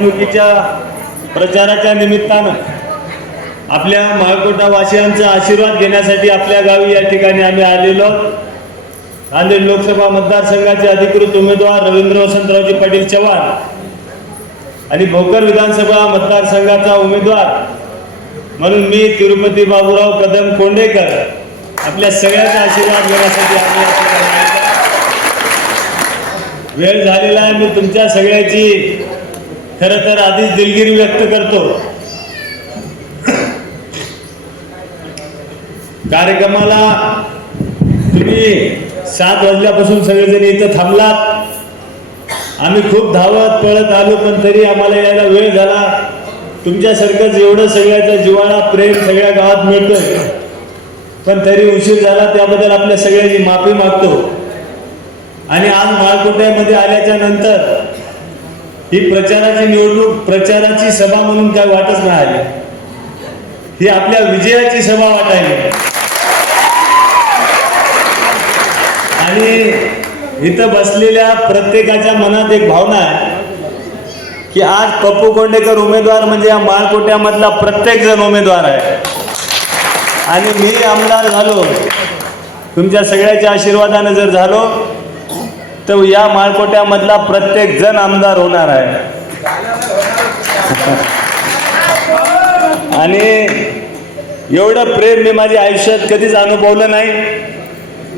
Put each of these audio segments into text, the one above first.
निवडणुकीच्या प्रचाराच्या निमित्तानं आपल्या महाकोटावासियांचा आशीर्वाद घेण्यासाठी आपल्या गावी या ठिकाणी आम्ही आलेलो नांदेड लोकसभा मतदारसंघाचे अधिकृत उमेदवार रवींद्र वसंतरावजी पाटील चव्हाण आणि भोकर विधानसभा मतदारसंघाचा उमेदवार म्हणून मी तिरुपती बाबूराव कदम कोंडेकर आपल्या सगळ्यांचा आशीर्वाद घेण्यासाठी आम्ही वेळ झालेला आहे. मी तुमच्या सगळ्याची खरं तर आधीच दिलगिरी व्यक्त करतो. कार्यक्रमाला तुम्ही सात वाजल्यापासून सगळेजण इथं थांबलात. आम्ही खूप धावत पळत आलो पण तरी आम्हाला यायला वेळ झाला. तुमच्यासारखंच एवढं सगळ्याचा जिवाळा प्रेम सगळ्या गावात मिळतोय. पण तरी उशीर झाला त्याबद्दल आपल्या सगळ्यांची माफी मागतो. आणि आज माळकोट्यामध्ये आल्याच्यानंतर ही प्रचाराची निवडणूक प्रचाराची सभा म्हणून काय वाटच नाही. आली ही आपल्या विजयाची सभा वाटायली. आणि इथं बसलेल्या प्रत्येकाच्या मनात एक भावना आहे की आज पप्पू कोंडेकर उमेदवार म्हणजे या माळकोट्यामधला प्रत्येक जण उमेदवार आहे. आणि मी आमदार झालो. तुमच्या सगळ्याच्या आशीर्वादाने जर झालो तर या माळकोट्यामधला प्रत्येक जण आमदार होणार आहे. आणि एवढं प्रेम मी माझ्या आयुष्यात कधीच अनुभवलं नाही.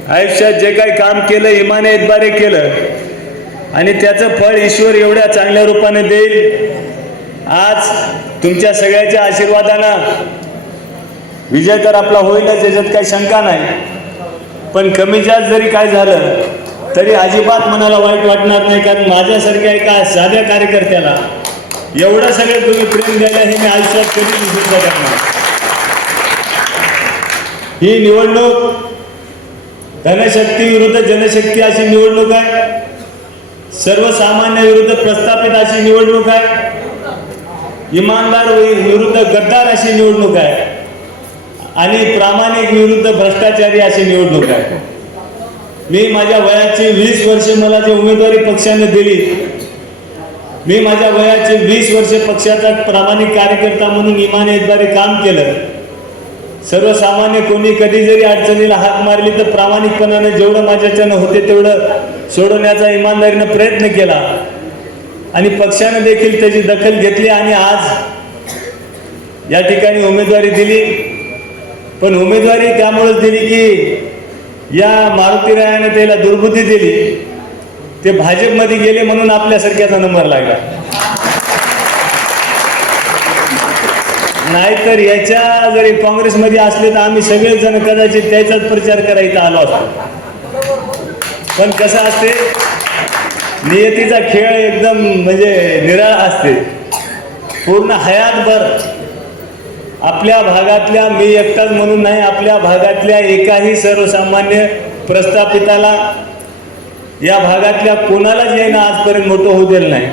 आयुष्यात जे काही काम केलं इमाने इतबारे केलं आणि त्याचं फळ ईश्वर एवढ्या चांगल्या रूपाने देईल. आज तुमच्या सगळ्याच्या आशीर्वादानं विजय तर आपला होईलच याच्यात काही शंका नाही. पण कमी जास्त जरी काय झालं तरी अजिबात मनाला वाईट वाटणार नाही कारण माझ्यासारख्या एका साध्या कार्यकर्त्याला एवढं सगळं तुम्ही प्रेम द्यायला हे मी आयुष्यात कधी विसरू शकत नाही. ही निवडणूक धनशक्ती विरुद्ध जनशक्ती अशी निवडणूक आहे. सर्वसामान्य विरुद्ध प्रस्थापित अशी निवडणूक आहे. इमानदार विरुद्ध गद्दार अशी निवडणूक आहे. आणि प्रामाणिक विरुद्ध भ्रष्टाचारी अशी निवडणूक आहे. मी माझ्या वयाची वीस वर्षे मला जे उमेदवारी पक्षाने दिली मी माझ्या वयाचे वीस वर्षे पक्षाचा प्रामाणिक कार्यकर्ता म्हणून इमाने इतबारे काम केलं. सर्वसामान्य कोणी कधी जरी अडचणीला हात मारली तर प्रामाणिकपणाने जेवढं माझ्याच्यानं होते तेवढं सोडवण्याचा इमानदारीनं प्रयत्न केला. आणि पक्षानं देखील त्याची दखल घेतली आणि आज या ठिकाणी उमेदवारी दिली. पण उमेदवारी त्यामुळेच दिली की या मारुतीरायाने त्याला दुर्बुद्धी दिली. ते भाजपमध्ये गेले म्हणून आपल्यासारख्याचा नंबर लागला. नाहीतर याच्या जरी काँग्रेसमध्ये असले तर आम्ही सगळेजण कदाचित त्याचाच प्रचार करायचा आलो असतो. पण कसं असते नियतीचा खेळ एकदम म्हणजे निराळा असते. पूर्ण हयातभर आपल्या भागातल्या मी एकटाच म्हणून नाही आपल्या भागातल्या एकाही सर्वसामान्य प्रस्थापिताला या भागातल्या कोणालाच यायनं आजपर्यंत मोठं होऊ दिलं नाही.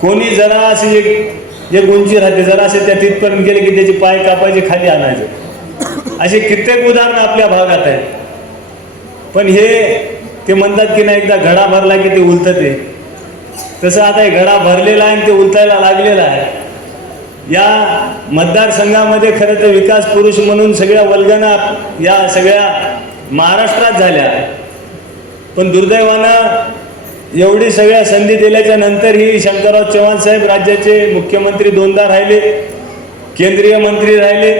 कोणी जरा अशी एक जे गुंची राहते जरा असे त्या तिथपर्यंत गेले की त्याचे पाय कापायचे खाली आणायचे. असे कित्येक उदाहरणं आपल्या भागात आहेत. पण हे ते म्हणतात की नाही एकदा घडा भरला की ते उलतं ते तसं आता हे घडा भरलेला आहे आणि ते उलटायला लागलेला आहे. या मतदारसंघामध्ये खरं तर विकास पुरुष म्हणून सगळ्या वल्गना या सगळ्या महाराष्ट्रात झाल्या. पण दुर्दैवानं एवढी सगळ्या संधी दिल्याच्या नंतरही शंकरराव चव्हाण साहेब राज्याचे मुख्यमंत्री दोनदा राहिले केंद्रीय मंत्री राहिले.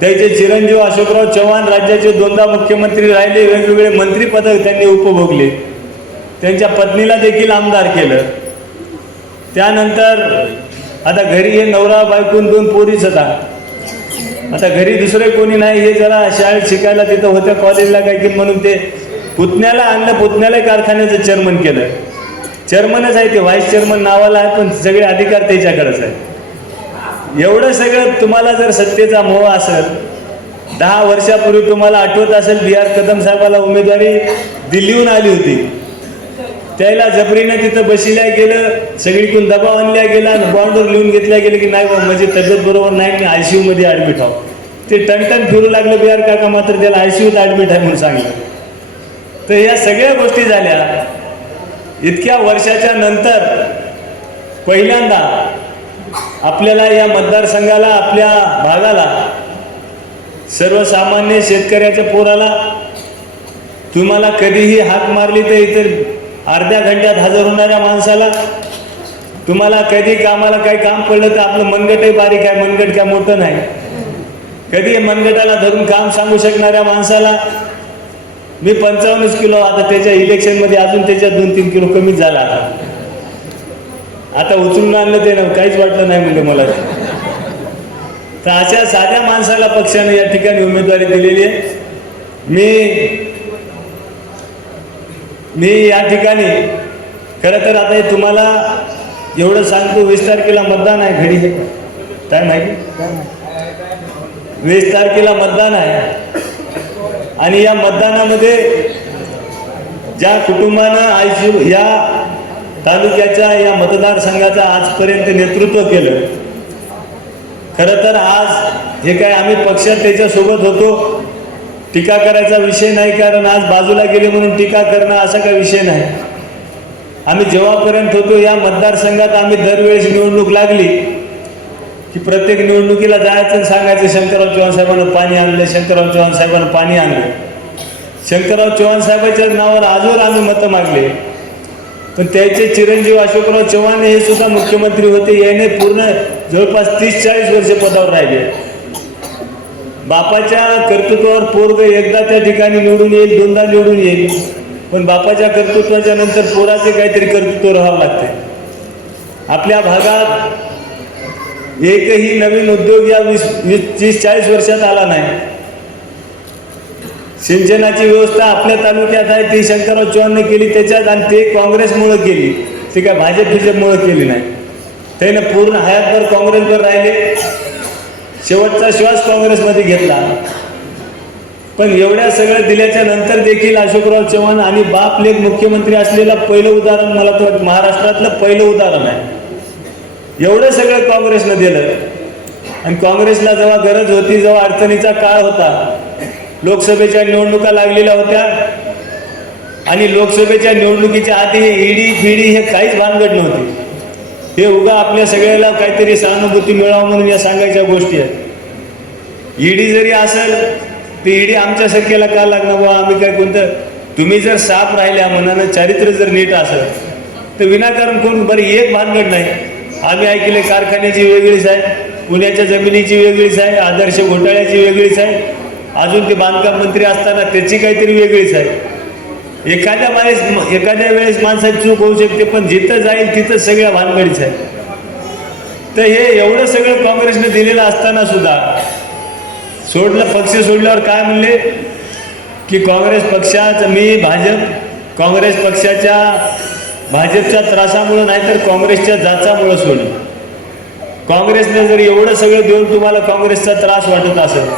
त्याचे चिरंजीव अशोकराव चव्हाण राज्याचे दोनदा मुख्यमंत्री राहिले वेगवेगळे मंत्रीपदक त्यांनी उपभोगले. त्यांच्या पत्नीला देखील आमदार केलं. त्यानंतर आता घरी हे नवरा बायकून दोन पोरीच होता आता घरी दुसरे कोणी नाही हे जरा शाळेत शिकायला तिथं होत्या कॉलेजला काय की म्हणून ते पुतण्याला आणलं पुतण्याला कारखान्याचं चेअरमन केलं. चेअरमनच आहे ते व्हाईस चेअरमन नावाला आहे पण सगळे अधिकार त्याच्याकडेच आहे एवढं सगळं तुम्हाला जर सत्तेचा मोह असेल दहा वर्षापूर्वी तुम्हाला आठवत असेल बी आर कदम साहेबाला उमेदवारी दिल्लीहून आली होती. त्याला जबरीनं तिथं बसिल्या गेलं सगळीकडून दबाव आणल्या गेला आणि बॉन्डवर लिहून घेतल्या गेलं की नाही बा माझी तब्येत बरोबर नाही मी आय सी यूमध्ये ॲडमिट आहो. ते टणटण फिरू लागलं बिहार काका मात्र त्याला आय सी यूत ॲडमिट आहे म्हणून सांगितलं. तर या सगळ्या गोष्टी झाल्या. इतक्या वर्षाच्या नंतर पहिल्यांदा आपल्याला या मतदारसंघाला आपल्या भागाला सर्वसामान्य शेतकऱ्याच्या पोराला तुम्हाला कधीही हाक मारली तर इतर अर्ध्या घंट्यात हजर होणाऱ्या माणसाला तुम्हाला कधी कामाला काही काम पडलं तर आपलं मनगटही बारीक आहे मनगट काय मोठं नाही. कधी मनगटाला धरून काम सांगू शकणाऱ्या माणसाला मी पंचावन्नच किलो आता त्याच्या इलेक्शनमध्ये अजून त्याच्यात दोन तीन किलो कमी झाला. आता आता उचलून आणलं ते ना काहीच वाटलं नाही म्हणजे मला. तर अशा साध्या माणसाला पक्षाने या ठिकाणी उमेदवारी दिलेली आहे. मी मी या ठिकाणी खरं तर आता हे तुम्हाला एवढं सांगतो वीस तारखेला मतदान आहे घडी काय माहिती? वीस तारखेला मतदान आहे. आणि या मतदानामध्ये ज्या कुटुंबानं आयसी या तालुक्याच्या या मतदारसंघाचं आजपर्यंत नेतृत्व केलं खरं तर आज हे काय आम्ही पक्षात त्याच्यासोबत होतो टीका करायचा विषय नाही कारण आज बाजूला गेले म्हणून टीका करणं असा काही विषय नाही. आम्ही जेव्हापर्यंत होतो या मतदारसंघात आम्ही दरवेळेस निवडणूक लागली की प्रत्येक निवडणुकीला जायचं आणि सांगायचं शंकरराव चव्हाण साहेबांना पाणी आणलं शंकरराव चव्हाण साहेबांना पाणी आणलं. शंकरराव चव्हाण साहेबांच्या नावावर आजवर आम्ही मतं मागले. पण त्याचे चिरंजीव अशोकराव चव्हाण हे सुद्धा मुख्यमंत्री होते. याने पूर्ण जवळपास तीस चाळीस वर्ष पदावर राहिले. बापाच्या कर्तृत्वावर पोरग एकदा त्या ठिकाणी निवडून येईल दोनदा निवडून येईल. पण बापाच्या कर्तृत्वाच्या नंतर पोराचे काहीतरी कर्तृत्व राहावं लागते. आपल्या भागात एकही नवीन उद्योग या वीस वीस तीस चाळीस वर्षात आला नाही. सिंचनाची व्यवस्था आपल्या तालुक्यात आहे ती शंकरराव चव्हाणने केली त्याच्यात आणि ते काँग्रेसमुळं केली. ती काय भाजप बिजपमुळं केली नाही. त्यानं पूर्ण हयातभर काँग्रेसवर राहिले. शेवटचा श्वास काँग्रेसमध्ये घेतला. पण एवढ्या सगळं दिल्याच्या नंतर देखील अशोकराव चव्हाण आणि बाप लेख मुख्यमंत्री असलेला पहिलं उदाहरण मला तर महाराष्ट्रातलं पहिलं उदाहरण आहे. एवढं सगळं काँग्रेसनं दिलं. आणि काँग्रेसला जेव्हा गरज होती जेव्हा अडचणीचा काळ होता लोकसभेच्या निवडणुका लागलेल्या होत्या आणि लोकसभेच्या निवडणुकीच्या आधी ईडी फिडी हे काहीच भानगड नव्हती. हे उगा आपल्या सगळ्याला काहीतरी सहानुभूती मिळावं म्हणून या सांगायच्या गोष्टी आहेत. ईडी जरी असेल तर ईडी आमच्या संख्येला का लागणार बुवा? आम्ही काय कोणतं? तुम्ही जर साप राहिल्या मनानं चारित्र्य जर नीट असेल तर विनाकारण कोण? बरं एक भानगड नाही. आम्ही ऐकले कारखान्याची वेगळीच आहे पुण्याच्या जमिनीची वेगळीच आहे आदर्श घोटाळ्याची वेगळीच आहे. अजून ते बांधकाम मंत्री असताना त्याची काहीतरी वेगळीच आहे. एखाद्या वेळेस एखाद्या वेळेस माणसाची चूक होऊ शकते पण जिथं जाईल तिथं सगळ्या भानगडीच आहे तर हे एवढं सगळं काँग्रेसने दिलेलं असताना सुद्धा सोडलं पक्ष सोडल्यावर काय म्हणले? की काँग्रेस पक्षाचं मी भाजप काँग्रेस पक्षाच्या भाजपच्या त्रासामुळं नाही तर काँग्रेसच्या जाचामुळं सोडलं. काँग्रेसने जर एवढं सगळं देऊन तुम्हाला काँग्रेसचा त्रास वाटत असेल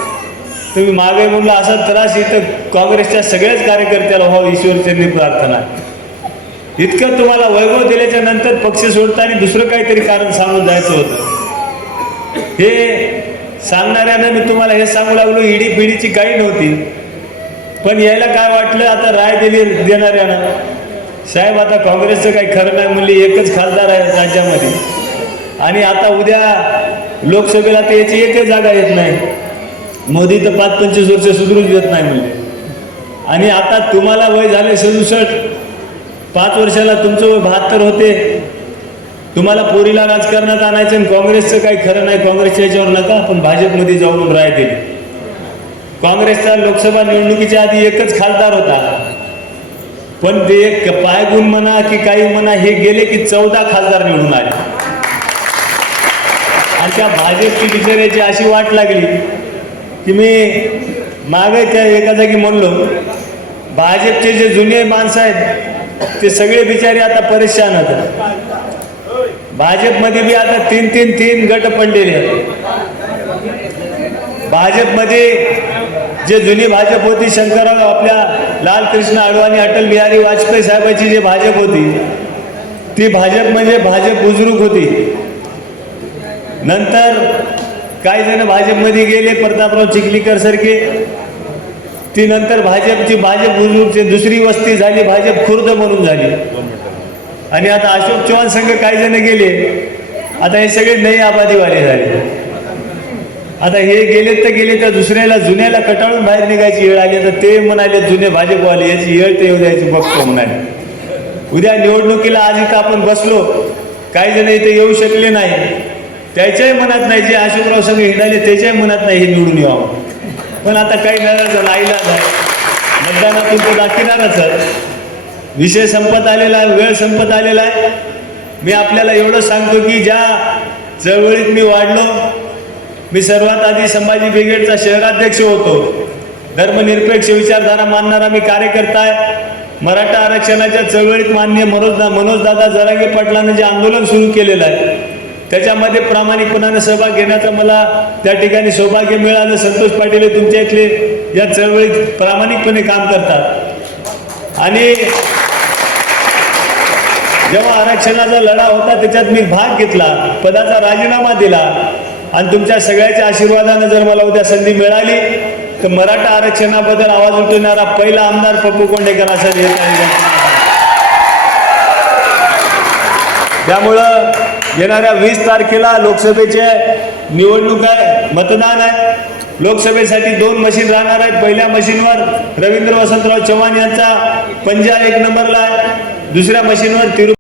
तुम्ही मागे म्हणलं असा त्रास इथं काँग्रेसच्या सगळ्याच कार्यकर्त्याला व्हावं ईश्वरचंदी प्रार्थना. इतकं तुम्हाला वैभव दिल्याच्या नंतर पक्ष आणि दुसरं काहीतरी कारण सांगून जायचं होतं. हे सांगणाऱ्यानं मी तुम्हाला हे सांगू लागलो इडी पिढीची काही नव्हती. पण यायला काय वाटलं आता राय दिली देणाऱ्यानं. साहेब आता काँग्रेसचं काही खरं नाही म्हणले एकच खासदार आहे राज्यामध्ये. आणि आता उद्या लोकसभेला तर याची एकच जागा येत नाही. मोदी तर पाच पंचवीस वर्ष सुधरू देत नाही म्हणजे आणि आता तुम्हाला वय झाले सदुसष्ट पाच वर्षाला तुमचं वय बहात्तर होते. तुम्हाला पोरीला राजकारणात आणायचं आणि काँग्रेसचं काही खरं नाही काँग्रेसच्या याच्यावर नका आपण भाजपमध्ये जाऊन राय दिली. काँग्रेसचा लोकसभा निवडणुकीच्या आधी एकच खासदार होता. पण ते एक पायगुण म्हणा की काही म्हणा हे गेले की चौदा खासदार निवडून आले. आणि त्या भाजपची बिचाऱ्याची अशी वाट लागली. की मी मागे त्या एका जागी म्हणलो भाजपचे जे जुने माणसं आहेत ते सगळे बिचारे आता परेशान होतात भाजपमध्ये बी आता तीन तीन तीन गट पडलेले आहेत. भाजपमध्ये जे जुनी भाजप होती शंकरराव आपल्या लालकृष्ण अडवाणी अटल बिहारी वाजपेयी साहेबाची जी भाजप होती ती भाजप म्हणजे भाजप बुजुर्ग होती. नंतर काही जण भाजपमध्ये गेले प्रतापराव चिखलीकर सारखे. ती नंतर भाजपची भाजप बुजुर्गची दुसरी वस्ती झाली भाजप खुर्द म्हणून झाली. आणि आता अशोक चव्हाण संघ काही जण गेले आता हे सगळे नये आबादीवाले झाले. आता हे गेले तर गेले तर दुसऱ्याला जुन्याला कटाळून बाहेर निघायची वेळ आली तर ते म्हणाले जुने भाजपवाले याची वेळ ते येऊ द्यायची बघतो म्हणाले. उद्या निवडणुकीला आज इथं आपण बसलो काही जण इथे येऊ शकले नाही. त्याच्याही मनात नाही जे अशोकराव संघ हिंडाले त्याच्याही मनात नाही हे निवडून यावं. पण आता काही नळाचं नाईलाज आहे मतदानातून तो दाखविणारच विषय संपत आलेला आहे वेळ संपत आलेला आहे. मी आपल्याला एवढं सांगतो की ज्या चळवळीत मी वाढलो मी सर्वात आधी संभाजी ब्रिगेडचा शहराध्यक्ष होतो. धर्मनिरपेक्ष विचारधारा मानणारा मी कार्यकर्ता आहे. मराठा आरक्षणाच्या चळवळीत मान्य मनोज मनोजदादा जरागे पाटलानं जे आंदोलन सुरू केलेलं आहे त्याच्यामध्ये प्रामाणिकपणाने सहभाग घेण्याचं मला त्या ठिकाणी सौभाग्य मिळालं. संतोष पाटील हे तुमच्या इथले या चळवळीत प्रामाणिकपणे काम करतात. आणि जेव्हा आरक्षणाचा लढा होता त्याच्यात मी भाग घेतला पदाचा राजीनामा दिला. आणि तुमच्या सगळ्याच्या आशीर्वादानं जर मला उद्या संधी मिळाली तर मराठा आरक्षणाबद्दल आवाज उठवणारा पहिला आमदार पप्पू कोंडेकर असा येत आहे त्यामुळं येणाऱ्या वीस तारखेला लोकसभेचे निवडणूक आहे मतदान आहे. लोकसभेसाठी दोन मशीन राहणार आहेत. पहिल्या मशीनवर रवींद्र वसंतराव चव्हाण यांचा पंजा एक नंबरला आहे. दुसऱ्या मशीनवर तिरु